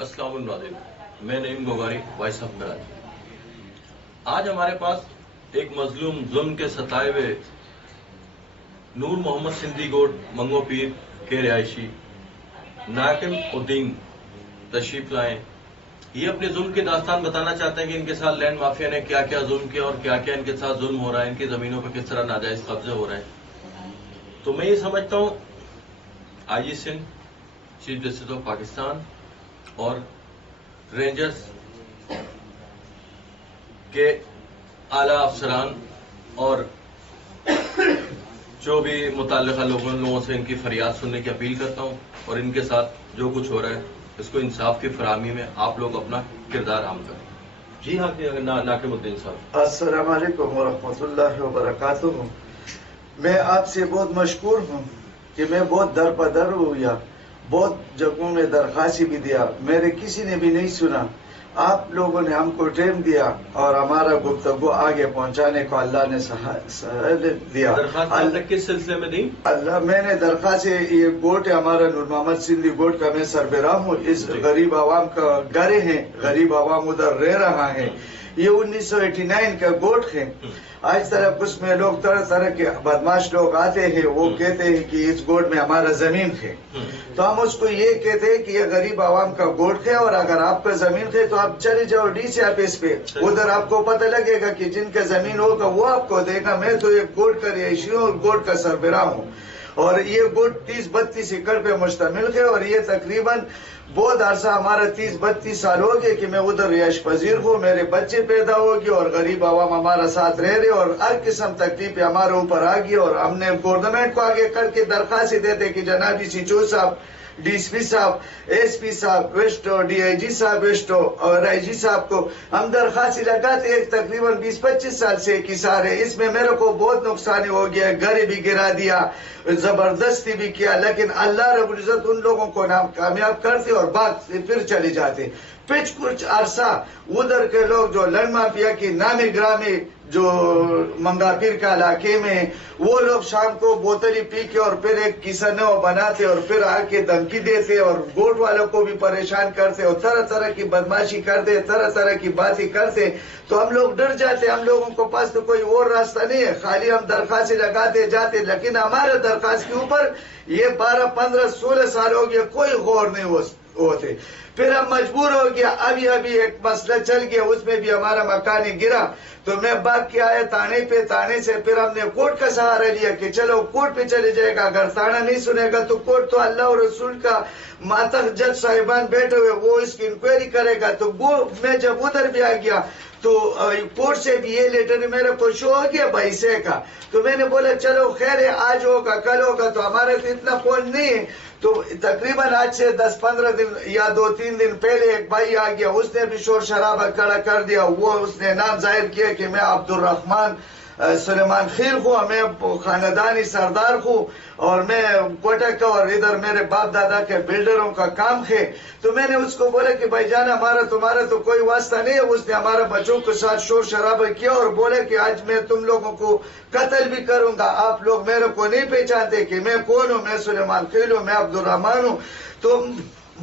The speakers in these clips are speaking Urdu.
السلام علیکم، میں نعیم گوگاری، وائس آف مراج۔ آج ہمارے پاس ایک مظلوم ظلم کے ستائے ہوئے نور محمد سندھی گوٹ منگو پیر کے رہائشی ناقم الدین تشریف لائیں۔ یہ اپنے ظلم کی داستان بتانا چاہتے ہیں کہ ان کے ساتھ لینڈ مافیا نے کیا کیا ظلم کیا اور کیا کیا ان کے ساتھ ظلم ہو رہا ہے، ان کی زمینوں پر کس طرح ناجائز قبضے ہو رہے ہیں۔ تو میں یہ سمجھتا ہوں I G Sindh, chief justice of Pakistan اور رینجرز کے اعلیٰ افسران اور جو بھی متعلقہ لوگوں سے ان کی فریاد سننے کی اپیل کرتا ہوں، اور ان کے ساتھ جو کچھ ہو رہا ہے اس کو انصاف کی فراہمی میں آپ لوگ اپنا کردار عام کریں۔ جی ہاں، ناقم الدین صاحب۔ السلام علیکم ورحمۃ اللہ وبرکاتہ۔ میں آپ سے بہت مشکور ہوں کہ میں بہت در بدر ہویا، بہت جگہوں میں درخواست بھی دیا، میرے کسی نے بھی نہیں سنا۔ آپ لوگوں نے ہم کو ٹائم دیا اور ہمارا گفتگو آگے پہنچانے کو اللہ نے سہولت دیا۔ درخواست کس سلسلے میں دی؟ میں نے درخواست، یہ گوٹ ہے ہمارا نور محمد سندھی گوٹ کا، میں سربراہ ہوں۔ اس غریب عوام کا گھر ہے، غریب عوام ادھر رہ رہا ہے۔ یہ 1989 کا گوٹ ہے۔ آج طرف اس میں لوگ طرح طرح کے بدماش لوگ آتے ہیں، وہ کہتے ہیں کہ اس گوٹ میں ہمارا زمین ہے، تو ہم اس کو یہ کہتے ہیں کہ یہ غریب عوام کا گوٹ ہے، اور اگر آپ کا زمین ہے تو آپ چلے جاؤ ڈی سی آفس پہ، ادھر آپ کو پتہ لگے گا کہ جن کا زمین ہوگا وہ آپ کو دے گا۔ میں تو ایک گوٹ کا رہائشی ہوں اور گوٹ کا سربراہ ہوں، اور یہ گوٹ 30-32 ایکڑ پہ مشتمل ہے، اور یہ تقریباً بہت عرصہ ہمارا 30-32 سال ہو گئے کہ میں ادھر رہائش پذیر ہوں، میرے بچے پیدا ہو گئے اور غریب عوام ہمارا ساتھ رہ رہے، اور ہر قسم تکلیفیں ہمارے اوپر آ گئی، اور ہم نے گورنمنٹ کو آگے کر کے درخواست دیتے کہ جناب سی چو صاحب، ڈی ایس پی صاحب، ایس پی صاحب ویسٹو، ڈی آئی جی صاحب ویسٹو اور آئی جی صاحب کو ہم درخواست لگاتے ہیں تقریباً 20-25 سال سے کہ سارے اس میں میرے کو بہت نقصان ہو گیا، گھر بھی گرا دیا، زبردستی بھی کیا، لیکن اللہ رب العزت ان لوگوں کو کامیاب کرتے اور بعد پھر چلے جاتے۔ کچھ عرصہ ادھر کے لوگ جو لینڈ مافیا کی نامی گرامی جو منگا پیر کا علاقے میں، وہ لوگ شام کو بوتلی پی کے اور پھر ایک کسنو بناتے اور پھر آ کے دھمکی دیتے اور گوٹ والوں کو بھی پریشان کرتے اور طرح طرح کی بدماشی کرتے، طرح طرح کی باتیں کرتے، تو ہم لوگ ڈر جاتے۔ ہم لوگوں کو پاس تو کوئی اور راستہ نہیں ہے، خالی ہم درخواست لگاتے جاتے، لیکن ہمارے درخواست کے اوپر یہ 12-15-16 سال ہو گیا کوئی غور نہیں ہوتے۔ پھر ہم مجبور ہو گیا، ابھی ایک مسئلہ چل گیا، اس میں بھی ہمارا مکان گرا، تو میں بات کیا آیا تانے پہ، تانے سے پھر ہم نے کورٹ کا سہارا لیا کہ چلو کورٹ پہ چلے جائے گا، اگر تانا نہیں سنے گا تو کورٹ تو اللہ اور رسول کا ماتحت جج صاحبان بیٹھے ہوئے، وہ اس کی انکوائری کرے گا۔ تو وہ میں جب ادھر بھی آ گیا تو کورٹ سے بھی یہ لیٹر میرے کو شو ہو گیا بھائیسے کا، تو میں نے بولا چلو خیر ہے، آج ہوگا کل ہوگا، تو ہمارے تو اتنا پوائنٹ نہیں ہے۔ تو تقریباً آج سے 10-15 دن یا 2-3 دن پہلے ایک بھائی آ گیا، اس نے بھی شور شرابہ کھڑا کر دیا، وہ اس نے نام ظاہر کیا کہ میں عبدالرحمن سلیمان خیل ہوں، میں خاندانی سردار ہوں، اور میں کوٹہ کا، اور ادھر میرے باپ دادا کے بلڈروں کا کام ہے۔ تو میں نے اس کو بولا کہ بھائی جان تمہارا تو کوئی واسطہ نہیں ہے۔ اس نے ہمارا بچوں کے ساتھ شور شرابہ کیا اور بولے کہ آج میں تم لوگوں کو قتل بھی کروں گا، آپ لوگ میرے کو نہیں پہچانتے کہ میں کون ہوں، میں سلیمان خیل ہوں، میں عبدالرحمن ہوں۔ تو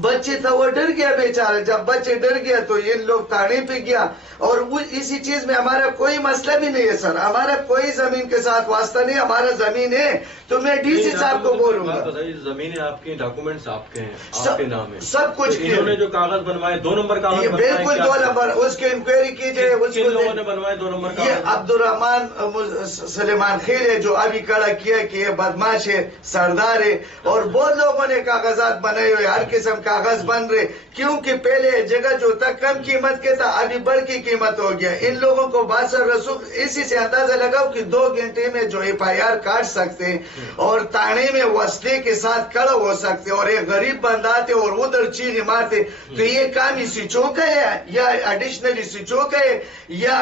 بچے تھا وہ ڈر گیا بیچارہ، جب بچے ڈر گیا تو یہ لوگ تانے پہ گیا، اور اسی چیز میں ہمارا کوئی مسئلہ بھی نہیں ہے سر، ہمارا کوئی زمین کے ساتھ واسطہ نہیں، ہمارا زمین ہے، تو میں ڈی سی صاحب کو بولوں گا۔ زمینیں آپ کی، ڈاکومنٹس آپ کے ہیں، آپ کے نام ہے، سب کچھ۔ انہوں نے جو کاغذ بنوائے 2 نمبر کاغذ بنوائے، بالکل 2 نمبر، اس کی انکوائری کیجئے۔ کن لوگوں نے بنوائے 2 نمبر کاغذ؟ یہ عبدالرحمن سلیمان خیل ہے جو ابھی کھڑا کیا کہ یہ بدماش ہے، سردار ہے، اور بہت لوگوں نے کاغذات بنائے ہوئے، ہر قسم کاغذ بن رہے، کیونکہ پہلے جگہ جو تھا کم قیمت کے تھا، ابھی بڑھ کی قیمت ہو گیا۔ ان لوگوں کو بادشاہ رسول اسی سے اندازہ لگاؤ کہ 2 گھنٹے میں جو FIR کاٹ سکتے ہیں اور تانے میں وسلے کے ساتھ کھڑا ہو سکتے، اور ایک غریب بندہ آتے اور ادھر چیخ مارتے، تو یہ کام اسی چوک ہے یا ایڈیشنل اسی چوک ہے، یا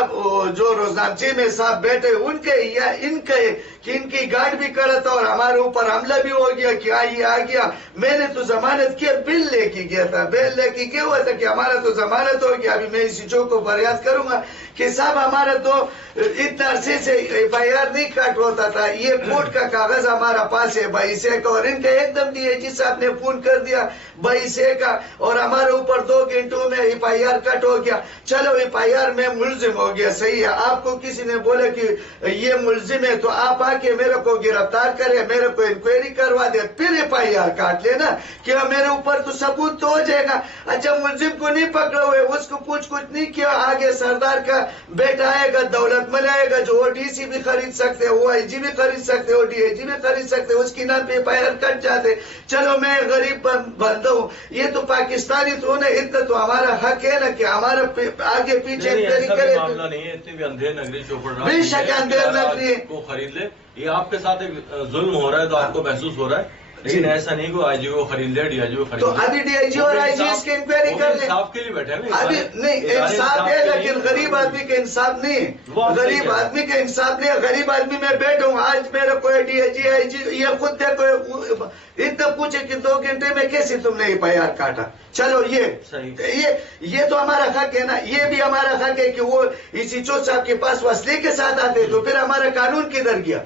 جو روزنامچے میں صاحب بیٹھے ان کے، یا ان کے، کہ ان کی گارڈ بھی کھڑا تھا اور ہمارے اوپر حملہ بھی ہو گیا کہ آئیے آ گیا۔ میں نے تو ضمانت کیا، بل لے کے گیا تھا. بیل لے کے گیا ہوا تھا کہ ہمارا تو ضمانت ہو گیا. ابھی میں اسی چوک کو فریاد کروں گا کہ صاحب ہمارا تو اتنا عرصے سے FIR نہیں کاٹ ہوتا تھا. یہ کورٹ کا کاغذ ہمارا پاس ہے 22 کا, اور ان کا ایک دم DIG صاحب نے فون کر دیا 22 کا, اور ہمارے اوپر 2 گھنٹوں میں FIR کٹ ہو گیا. چلو FIR میں ملزم ہو گیا, صحیح ہے. آپ کو کسی نے بولا کہ یہ ملزم ہے تو آپ آ کے میرے کو گرفتار کرے, میرے کو انکوائری کروا دے, پھر FIR کاٹ لینا کہ میرے اوپر تو ثبوت تو ہو جائے گا. اچھا ملزم کو نہیں پکڑا ہوئے, اس کو کچھ نہیں کیا. آگے سردار کا بیٹا آئے گا, دولت مل آئے گا, جو ODC بھی خرید سکتے, OIG بھی خرید سکتے, DIG بھی خرید سکتے, اس کی نام پہ FIR کٹ جاتے. چلو میں غریب بندہ ہوں, یہ تو پاکستانی تو نا, اتنا تو ہمارا حق ہے نا کہ ہمارا آگے پیچھے انکوائری کرے. معاملہ نہیں ہے, اتنی بھی اندھیر نگری چوپڑ رہا بے شک اندھیر نگری کو خرید لے. یہ آپ کے ساتھ ایک ظلم ہو رہا ہے تو آپ کو محسوس ہو رہا ہے, لیکن ایسا نہیں کہ IG کو خرید لے, DIG کو خرید لے. تو ابھی DIG اور IG اس کی انکوائری کر لیں. انصاف کے لیے بیٹھے ہیں ابھی نہیں, انصاف ہے لیکن غریب آدمی کا انصاف نہیں. غریب آدمی کا انصاف نہیں. غریب آدمی میں بیٹھا ہوں, آج میرا کوئی DIG IG یہ خود دیکھو اتنا پوچھے کہ 2 گھنٹے میں کیسے تم نے FIR کاٹا. چلو یہ تو ہمارا حق ہے نا. یہ بھی ہمارا حق ہے کہ وہ اسی چو صاحب کے پاس وسیلے کے ساتھ آتے, تو پھر ہمارا قانون کدھر گیا؟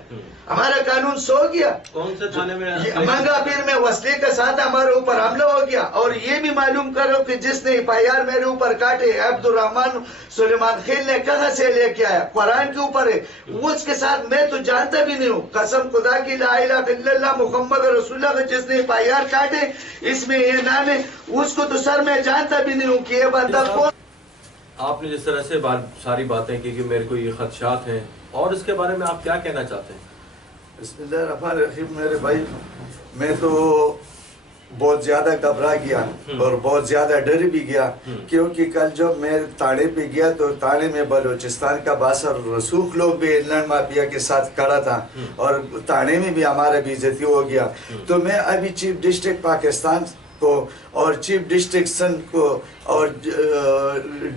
ہمارا قانون سو گیا. کون سے تھانے میں؟ منگا پیر میں وسیلے کے ساتھ ہمارے اوپر حملہ ہو گیا. اور یہ بھی معلوم کرو کہ جس نے FIR میرے اوپر کاٹے عبدالرحمن سلیمان خیل نے کہاں سے لے کے آیا؟ قرآن کے اوپر ہے. اس کے ساتھ میں تو جانتا بھی نہیں ہوں, قسم خدا کی لا الہ الا اللہ محمد رسول اللہ, جس نے FIR کاٹے اس میں یہ نام ہے, اس کو تو سر میں جانتا بھی نہیں ہوں کہ یہ بندہ کون. آپ نے جس طرح سے ساری باتیں کی کہ میرے کو یہ خدشات ہیں, اور اس کے بارے میں آپ کیا کہنا چاہتے ہیں؟ بسم اللہ الرحمن الرحیم. میرے بھائی میں تو بہت زیادہ گھبرا گیا اور بہت زیادہ ڈر بھی گیا, کیونکہ کل جب میں تانے پہ گیا تو تانے میں بلوچستان کا باثر رسوخ لوگ بھی لینڈ مافیا کے ساتھ کھڑا تھا, اور تانے میں بھی ہمارا بے عزتی ہو گیا. تو میں ابھی چیف ڈسٹرکٹ پاکستان کو اور چیف ڈسٹرکٹ سندھ کو اور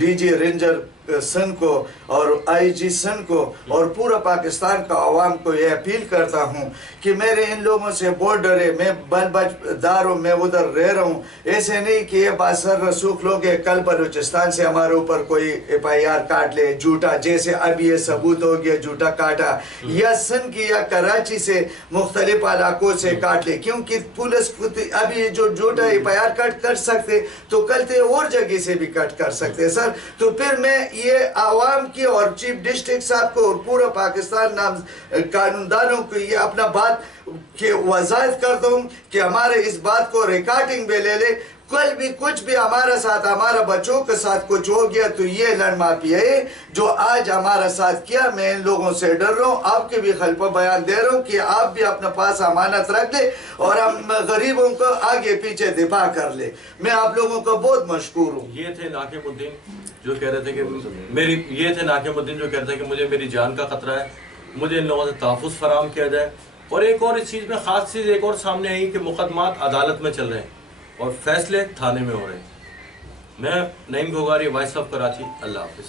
DG رینجر سندھ کو اور IG سندھ کو اور پورا پاکستان کا عوام کو یہ اپیل کرتا ہوں کہ میرے ان لوگوں سے بہت ڈرے. میں بل بچ دار ہوں, میں ادھر رہ رہا ہوں. ایسے نہیں کہ یہ باثر رسوخ لوگ ہیں کل بلوچستان سے ہمارے اوپر کوئی FIR کاٹ لے جھوٹا, جیسے ابھی یہ ثبوت ہو گیا جھوٹا کاٹا, یا سندھ کی یا کراچی سے مختلف علاقوں سے کاٹ لے, کیونکہ پولیس ابھی جو جھوٹا FIR کٹ کر سکتے تو کل تے اور جگہ سے بھی کٹ کر سکتے سر. تو پھر میں یہ عوام کی اور چیف ڈسٹرکٹ صاحب کو اور پورا پاکستان نام قانون دانوں کو یہ اپنا بات کہ وضاحت کرتا ہوں کہ ہمارے اس بات کو ریکارڈنگ بھی لے لے. کل بھی کچھ بھی ہمارا ساتھ ہمارا بچوں کے ساتھ کچھ ہو گیا تو یہ لینڈ مافیا ہے جو آج ہمارا ساتھ کیا. میں ان لوگوں سے ڈر رہا ہوں, آپ کے بھی خلفہ بیان دے رہا ہوں کہ آپ بھی اپنے پاس امانت رکھ لے اور ہم غریبوں کو آگے پیچھے دفاع کر لے. میں آپ لوگوں کا بہت مشکور ہوں. یہ تھے ناقم الدین جو کہہ رہے تھے کہ مجھے میری جان کا خطرہ ہے, مجھے ان لوگوں سے تحفظ فراہم کیا جائے. اور ایک اور اس چیز میں خاص چیز ایک اور سامنے آئی کہ مقدمات عدالت میں چل رہے ہیں اور فیصلے تھانے میں ہو رہے ہیں. میں نعیم گھوگھاری, وائس آف کراچی. اللہ حافظ.